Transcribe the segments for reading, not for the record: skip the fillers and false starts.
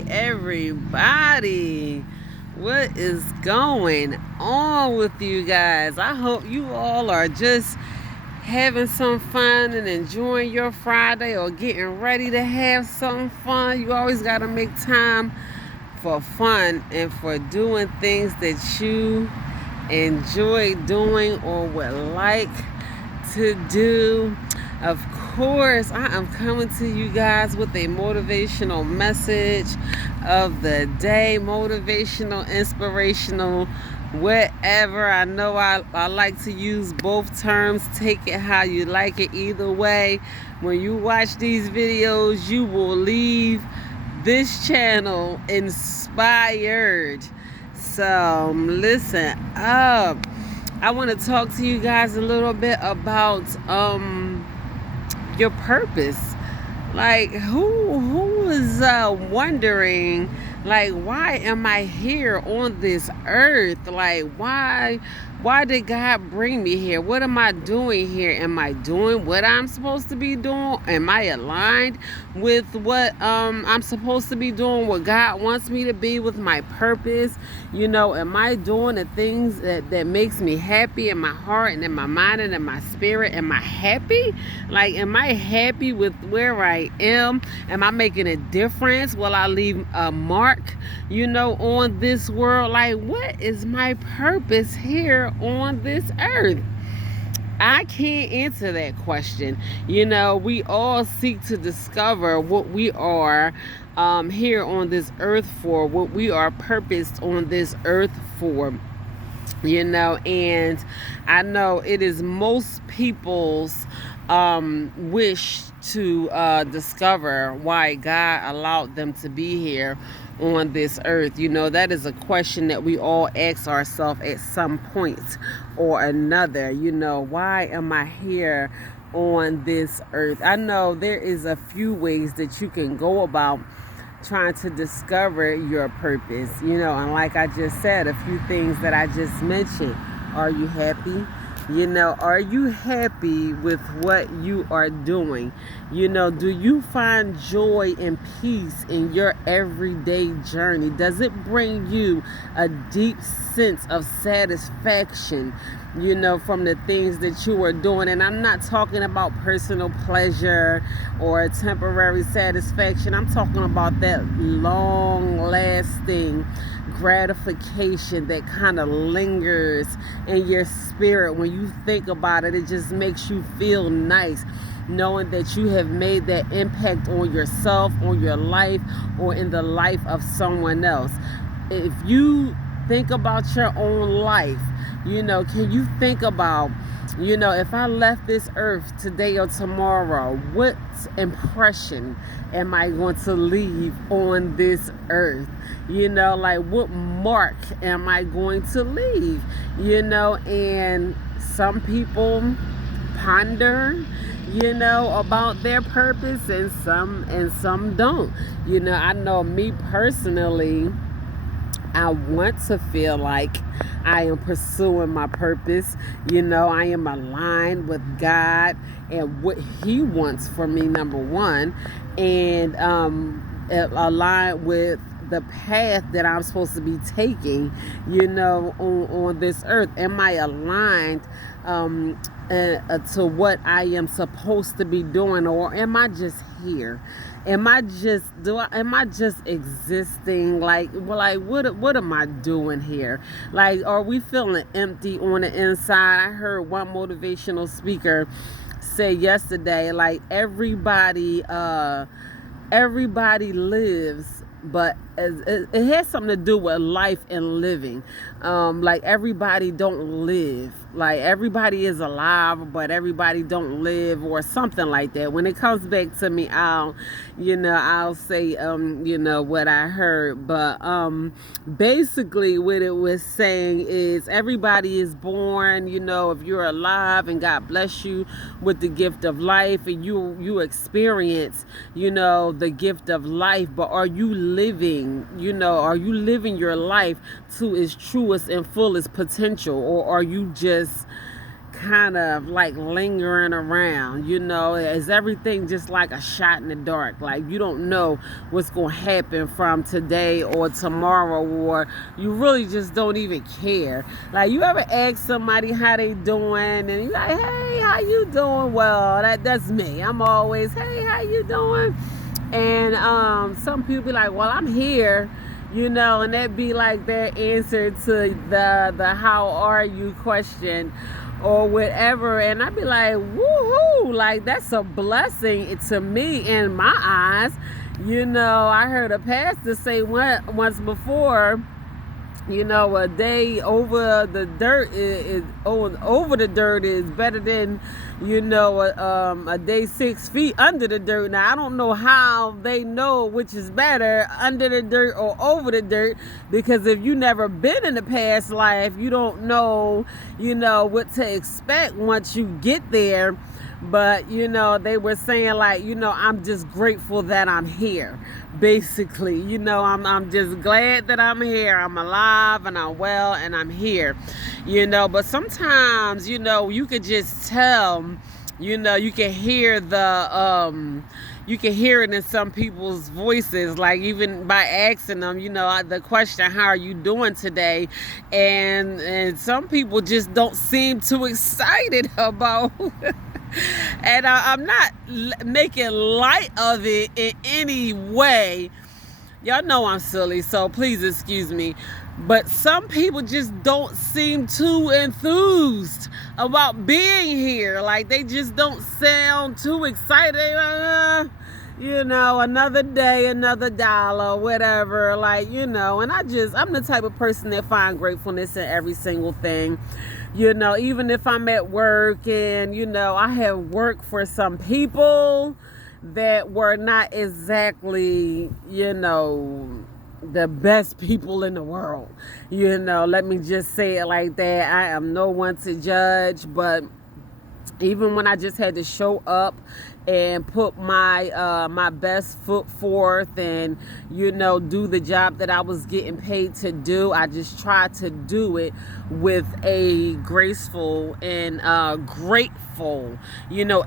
Hey everybody, what is going on with you guys? I hope you all are just having some fun and enjoying your Friday or getting ready to have some fun. You always got to make time for fun and for doing things that you enjoy doing or would like to do. Of course, I am coming to you guys with a motivational message of the day, motivational, inspirational, whatever. I know I like to use both terms. Take it how you like it. Either way, when you watch these videos, you will leave this channel inspired. So listen up. I want to talk to you guys a little bit about your purpose. Like who is wondering, like, why am I here on this earth? Like, why did God bring me here? What am I doing here? Am I doing what I'm supposed to be doing? Am I aligned with what I'm supposed to be doing, what God wants me to be, with my purpose? Am I doing the things that makes me happy in my heart and in my mind and in my spirit? Am I happy? Like, am I happy with where I am? Am I making a difference? Will I leave a mark, on this world? Like, what is my purpose here on this earth? I can't answer that question. We all seek to discover what we are here on this earth for, what we are purposed on this earth for. And I know it is most people's wish to discover why God allowed them to be here on this earth. That is a question that we all ask ourselves at some point or another. Why am I here on this earth? I know there is a few ways that you can go about trying to discover your purpose, and like I just said, a few things that I just mentioned. Are you happy? Are you happy with what you are doing? Do you find joy and peace in your everyday journey? Does it bring you a deep sense of satisfaction, from the things that you are doing? And I'm not talking about personal pleasure or temporary satisfaction. I'm talking about that long-lasting gratification that kind of lingers in your spirit. When you think about it, it just makes you feel nice, knowing that you have made that impact on yourself, on your life, or in the life of someone else. If you think about your own life, can you think about, if I left this earth today or tomorrow, what impression am I going to leave on this earth? Like, what mark am I going to leave? And some people ponder, about their purpose, and some don't. I know me personally, I want to feel like I am pursuing my purpose. I am aligned with God and what He wants for me, number one, and aligned with the path that I'm supposed to be taking, on this earth. Am I aligned to what I am supposed to be doing, or am I just here? Am I just existing? Like what am I doing here? Like, are we feeling empty on the inside? I heard one motivational speaker say yesterday, like, everybody lives, but it has something to do with life and living. Like, everybody don't live. Like, everybody is alive, but everybody don't live, or something like that. When it comes back to me, I'll say, what I heard. But basically what it was saying is, everybody is born, if you're alive and God bless you with the gift of life, and you experience, the gift of life, but are you living, are you living your life to its truest and fullest potential, or are you just kind of like lingering around? Is everything just like a shot in the dark? Like, you don't know what's going to happen from today or tomorrow, or you really just don't even care. Like, you ever ask somebody how they doing, and you're like, hey, how you doing? Well, that's me. I'm always, hey, how you doing? And some people be like, well, I'm here. And that'd be like their answer to the how are you question or whatever. And I'd be like, woohoo, like, that's a blessing to me in my eyes. I heard a pastor say once before, a day over the dirt is better than, a day 6 feet under the dirt. Now, I don't know how they know which is better, under the dirt or over the dirt, because if you never been in the past life, you don't know, what to expect once you get there. But, they were saying, like, I'm just grateful that I'm here. Basically, I'm just glad that I'm here. I'm alive and I'm well and I'm here. But sometimes, you could just tell, you can hear you can hear it in some people's voices, like even by asking them, the question, how are you doing today? And some people just don't seem too excited about and I'm not making light of it in any way. Y'all know I'm silly, so please excuse me. But some people just don't seem too enthused about being here. Like, they just don't sound too excited. Another day, another dollar, whatever. Like, and I'm the type of person that find gratefulness in every single thing. Even if I'm at work and, I have worked for some people that were not exactly, the best people in the world. Let me just say it like that. I am no one to judge, but even when I just had to show up and put my my best foot forth and do the job that I was getting paid to do, I just tried to do it with a graceful and grateful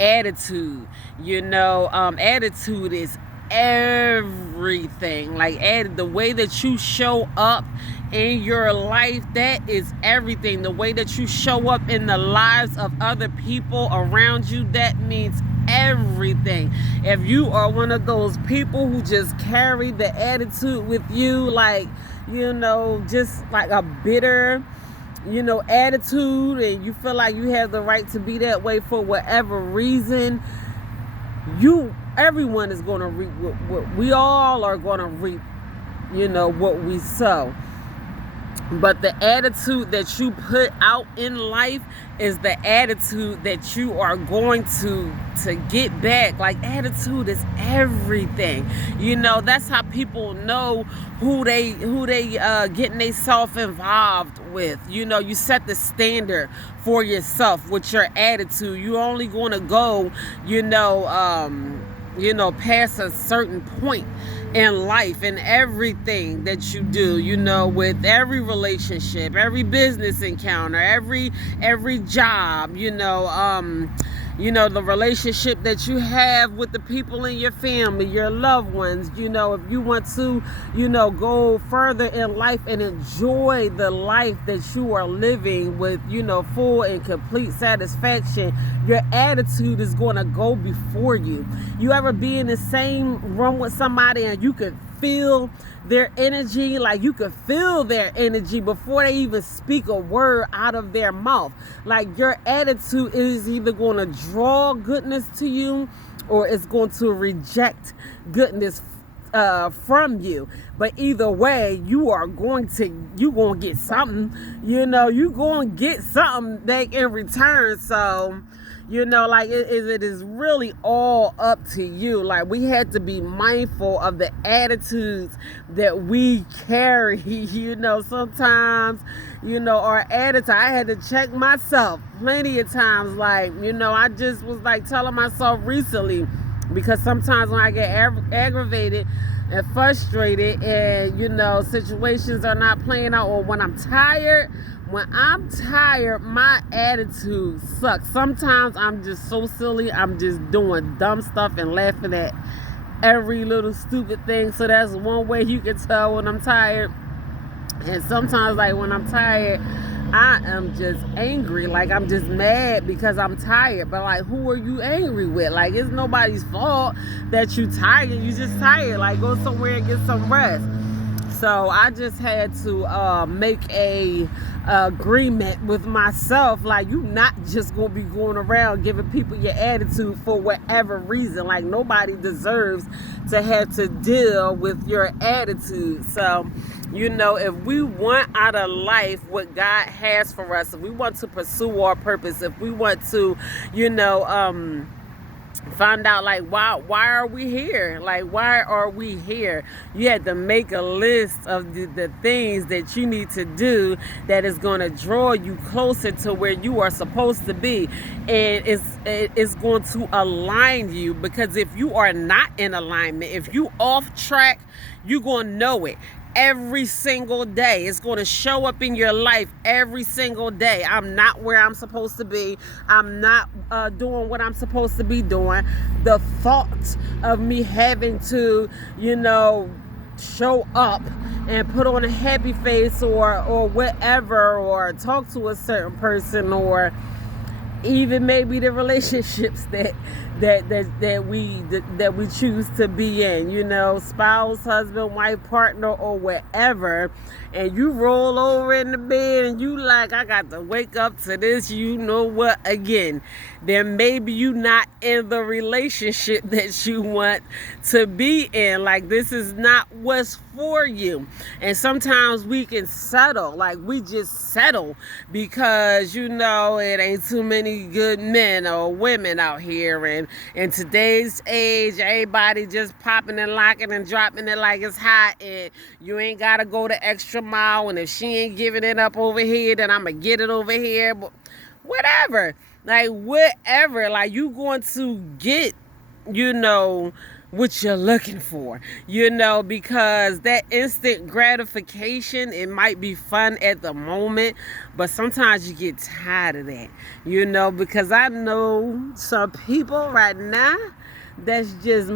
attitude. Attitude is everything. Like, the way that you show up in your life, that is everything. The way that you show up in the lives of other people around you, that means everything. If you are one of those people who just carry the attitude with you, like, just like a bitter attitude, and you feel like you have the right to be that way for whatever reason, everyone is going to reap what we all are going to reap, what we sow. But the attitude that you put out in life is the attitude that you are going to get back. Like, attitude is everything. That's how people know who they getting themselves involved with. You set the standard for yourself with your attitude. You're only going to go, past a certain point in life and everything that you do, with every relationship, every business encounter, every job, the relationship that you have with the people in your family, your loved ones. If you want to, go further in life and enjoy the life that you are living with, full and complete satisfaction, your attitude is going to go before you. You ever be in the same room with somebody and you could feel their energy, like you could feel their energy before they even speak a word out of their mouth. Like, your attitude is either going to draw goodness to you or it's going to reject goodness from you. But either way, you're going to get something. You're going to get something back in return. So like, it is really all up to you. Like, we had to be mindful of the attitudes that we carry. Sometimes, our attitude, I had to check myself plenty of times. Like, I just was like telling myself recently, because sometimes when I get aggravated and frustrated and, situations are not playing out, or when I'm tired, when I'm tired, my attitude sucks. Sometimes I'm just so silly. I'm just doing dumb stuff and laughing at every little stupid thing. So that's one way you can tell when I'm tired. And sometimes, like, when I'm tired, I am just angry. Like, I'm just mad because I'm tired. But, like, who are you angry with? Like, it's nobody's fault that you tired. You just tired. Like, go somewhere and get some rest. So I just had to make a agreement with myself. Like, you not just gonna be going around giving people your attitude for whatever reason. Like, nobody deserves to have to deal with your attitude. So, you know, if we want out of life what God has for us, if we want to pursue our purpose, if we want to, you know, find out, like, why are we here? Like, why are we here? You had to make a list of the things that you need to do that is going to draw you closer to where you are supposed to be, and it's going to align you. Because if you are not in alignment, if you off track, you're going to know it every single day. It's going to show up in your life every single day. I'm not where I'm supposed to be. I'm not doing what I'm supposed to be doing. The thought of me having to, you know, show up and put on a happy face or whatever, or talk to a certain person, or even maybe the relationships that we choose to be in, you know, spouse, husband, wife, partner, or whatever, and you roll over in the bed and you like, I got to wake up to this, you know what, again, then maybe you not in the relationship that you want to be in. Like, this is not what's for you. And sometimes we can settle, like, we just settle because, you know, it ain't too many good men or women out here, and in today's age, everybody just popping and locking and dropping it like it's hot, and you ain't gotta go the extra mile, and if she ain't giving it up over here, then I'm gonna get it over here. But whatever, like, whatever, like, you going to get, you know, what you're looking for, you know, because that instant gratification, it might be fun at the moment, but sometimes you get tired of that, you know, because I know some people right now that's just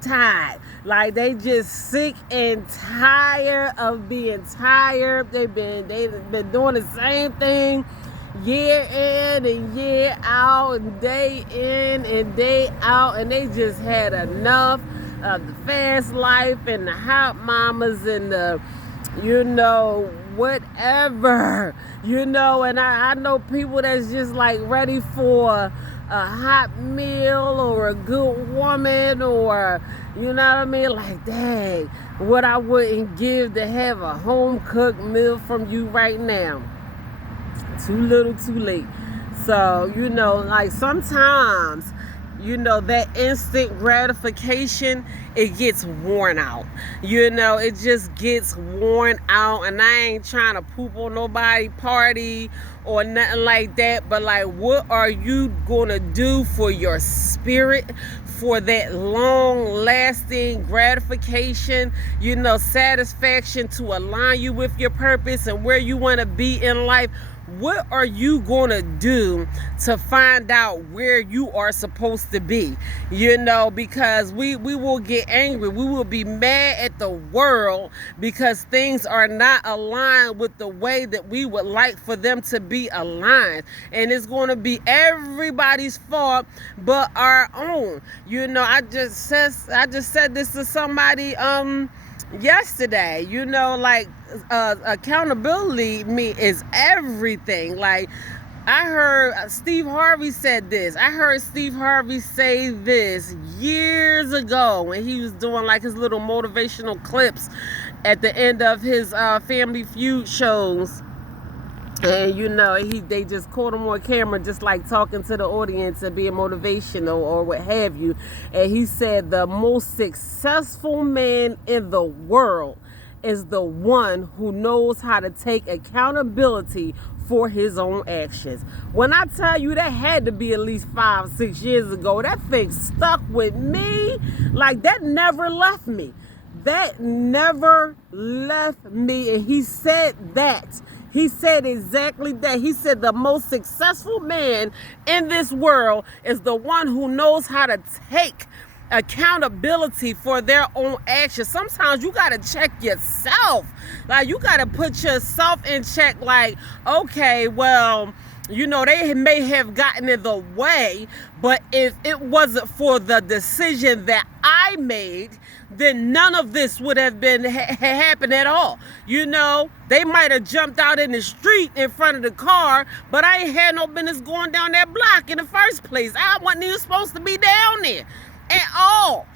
tired. Like, they just sick and tired of being tired. They've been doing the same thing year in and year out, and day in and day out, and they just had enough of the fast life and the hot mamas and the, you know, whatever, you know. And I know people that's just like ready for a hot meal or a good woman, or, you know what I mean, like, dang, what I wouldn't give to have a home cooked meal from you right now. Too little, too late. So, you know, like, sometimes, you know, that instant gratification, it gets worn out. You know, it just gets worn out. And I ain't trying to poop on nobody party or nothing like that. But, like, what are you going to do for your spirit, for that long-lasting gratification, you know, satisfaction to align you with your purpose and where you want to be in life? What are you going to do to find out where you are supposed to be? You know, because we will get angry. We will be mad at the world because things are not aligned with the way that we would like for them to be aligned. And it's going to be everybody's fault but our own. You know, I just said this to somebody yesterday, you know, like, accountability is everything. Like, I heard Steve Harvey said this. I heard Steve Harvey say this years ago when he was doing, like, his little motivational clips at the end of his Family Feud shows. And, you know, they just caught him on camera just, like, talking to the audience and being motivational or what have you. And he said the most successful man in the world is the one who knows how to take accountability for his own actions. When I tell you, that had to be at least 5-6 years ago. That thing stuck with me. Like, that never left me. That never left me. And he said that. He said exactly that. He said the most successful man in this world is the one who knows how to take accountability for their own actions. Sometimes you got to check yourself. Like, you got to put yourself in check. Like, okay, well, you know, they may have gotten in the way, but if it wasn't for the decision that I made, then none of this would have been happened at all. You know, they might have jumped out in the street in front of the car, but I ain't had no business going down that block in the first place. I wasn't even supposed to be down there at all.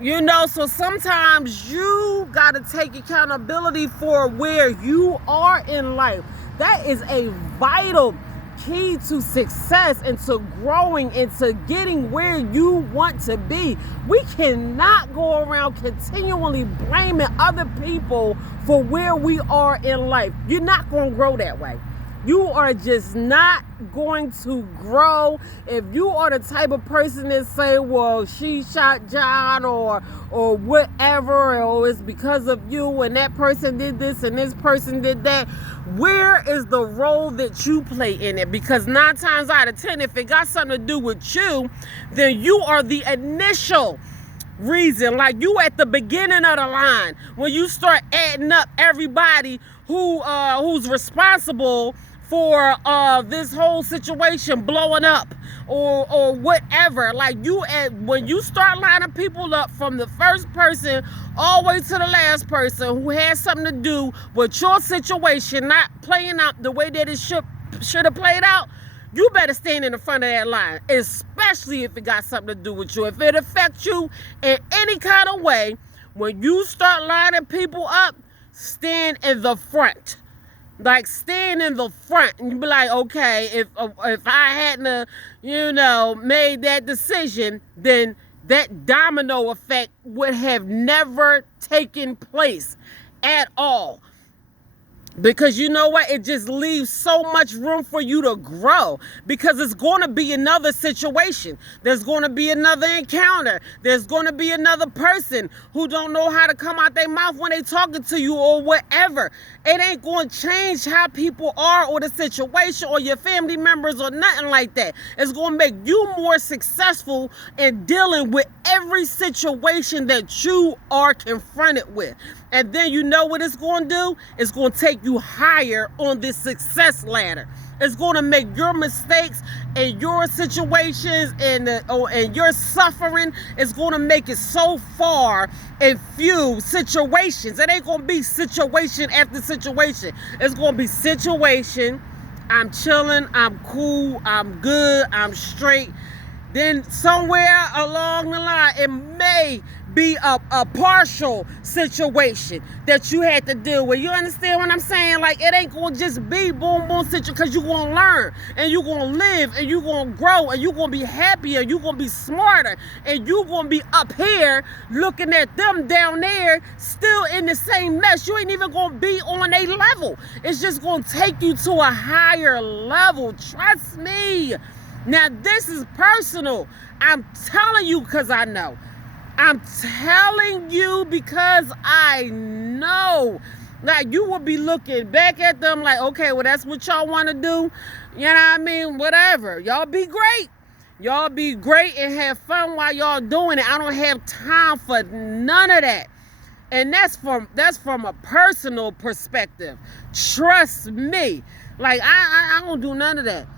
You know, so sometimes you got to take accountability for where you are in life. That is a vital key to success and to growing and to getting where you want to be. We cannot go around continually blaming other people for where we are in life. You're not going to grow that way. You are just not going to grow if you are the type of person that say, well, she shot John or whatever, or it's because of you and that person did this and this person did that. Where is the role that you play in it? Because 9 times out of 10, if it got something to do with you, then you are the initial reason. Like, you at the beginning of the line when you start adding up everybody who's responsible for this whole situation blowing up or whatever. Like, when you start lining people up from the first person all the way to the last person who has something to do with your situation not playing out the way that it should have played out, you better stand in the front of that line, especially if it got something to do with you. If it affects you in any kind of way, when you start lining people up, stand in the front. Like, stand in the front, and you be like, okay, if I hadn't, made that decision, then that domino effect would have never taken place at all. Because you know what? It just leaves so much room for you to grow, because it's going to be another situation. There's going to be another encounter. There's going to be another person who don't know how to come out their mouth when they talking to you or whatever. It ain't going to change how people are or the situation or your family members or nothing like that. It's going to make you more successful in dealing with every situation that you are confronted with. And then you know what it's going to do? It's going to take you higher on this success ladder. It's going to make your mistakes and your situations and your suffering, it's going to make it so far in few situations. It ain't going to be situation after situation. It's going to be situation. I'm chilling. I'm cool. I'm good. I'm straight. Then somewhere along the line, it may be a partial situation that you had to deal with. You understand what I'm saying? Like, it ain't going to just be boom, boom situation, because you're going to learn and you're going to live and you're going to grow and you're going to be happier. You're going to be smarter and you're going to be up here looking at them down there still in the same mess. You ain't even going to be on a level. It's just going to take you to a higher level. Trust me. Now, this is personal. I'm telling you because I know. I'm telling you because I know. Like, you will be looking back at them like, okay, well, that's what y'all want to do. You know what I mean? Whatever. Y'all be great. Y'all be great and have fun while y'all doing it. I don't have time for none of that. And that's from a personal perspective. Trust me. Like, I don't do none of that.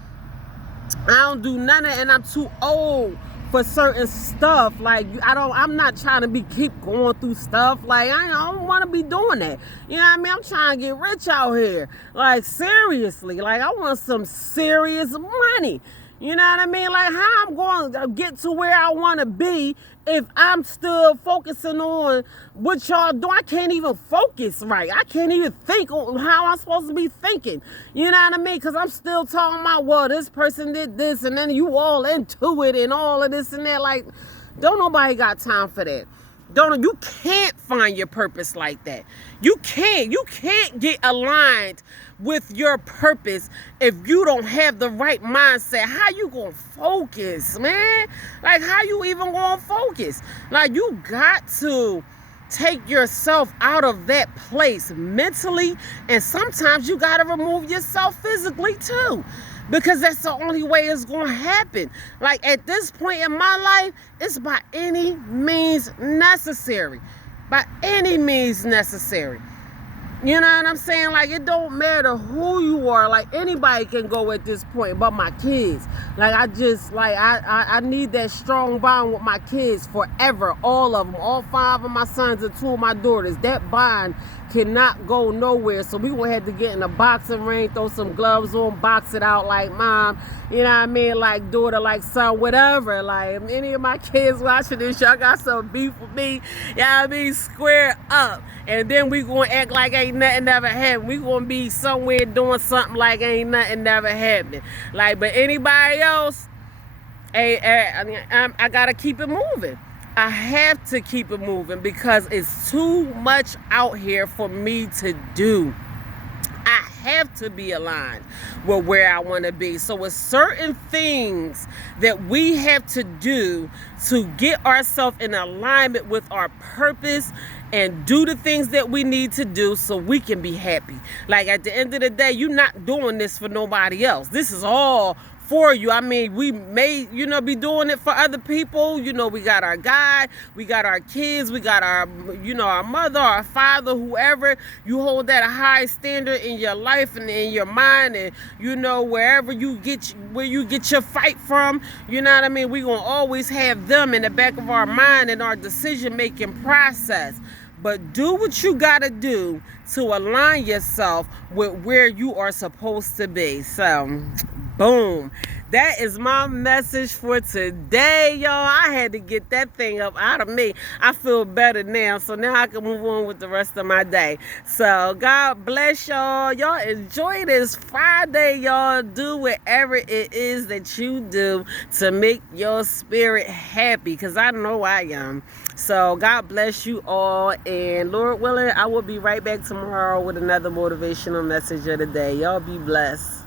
I don't do none of it, and I'm too old for certain stuff. Like, I'm not trying to keep going through stuff. Like, I don't want to be doing that. You know what I mean? I'm trying to get rich out here. Like, seriously. Like, I want some serious money. You know what I mean? Like, how I'm going to get to where I want to be if I'm still focusing on what y'all do? I can't even focus right. I can't even think on how I'm supposed to be thinking. You know what I mean? Because I'm still talking about, well, this person did this, and then you all into it and all of this and that. Like, don't nobody got time for that. You can't find your purpose like that. You can't get aligned with your purpose if you don't have the right mindset. How you gonna focus, man? Like, how you even gonna focus? Like, you got to take yourself out of that place mentally, and sometimes you got to remove yourself physically too, because that's the only way it's going to happen. Like at this point in my life, it's by any means necessary. By any means necessary. You know what I'm saying? Like, it don't matter who you are. Like, anybody can go at this point but my kids. Like, I need that strong bond with my kids forever. All of them. All 5 of my sons and 2 of my daughters. That bond cannot go nowhere. So we gonna have to get in a boxing ring, throw some gloves on, box it out like mom, you know what I mean, like daughter, like son, whatever. Like, if any of my kids watching this, y'all got some beef with me, you know what I mean, square up. And then we gonna act like ain't nothing ever happened. We gonna be somewhere doing something like ain't nothing never happened. Like, but anybody else, I gotta keep it moving. I have to keep it moving because it's too much out here for me to do. I have to be aligned with where I want to be. So it's certain things that we have to do to get ourselves in alignment with our purpose and do the things that we need to do so we can be happy. Like, at the end of the day, you're not doing this for nobody else. This is all for you. I mean, we may, be doing it for other people. We got our God, we got our kids, we got our, our mother, our father, whoever. You hold that a high standard in your life and in your mind, and wherever where you get your fight from, you know what I mean? We're gonna always have them in the back of our mind in our decision-making process. But do what you gotta do to align yourself with where you are supposed to be. So, boom. That is my message for today, y'all. I had to get that thing up out of me. I feel better now, so now I can move on with the rest of my day. So, God bless y'all. Y'all enjoy this Friday, y'all. Do whatever it is that you do to make your spirit happy, because I know I am. So, God bless you all, and Lord willing, I will be right back tomorrow with another motivational message of the day. Y'all be blessed.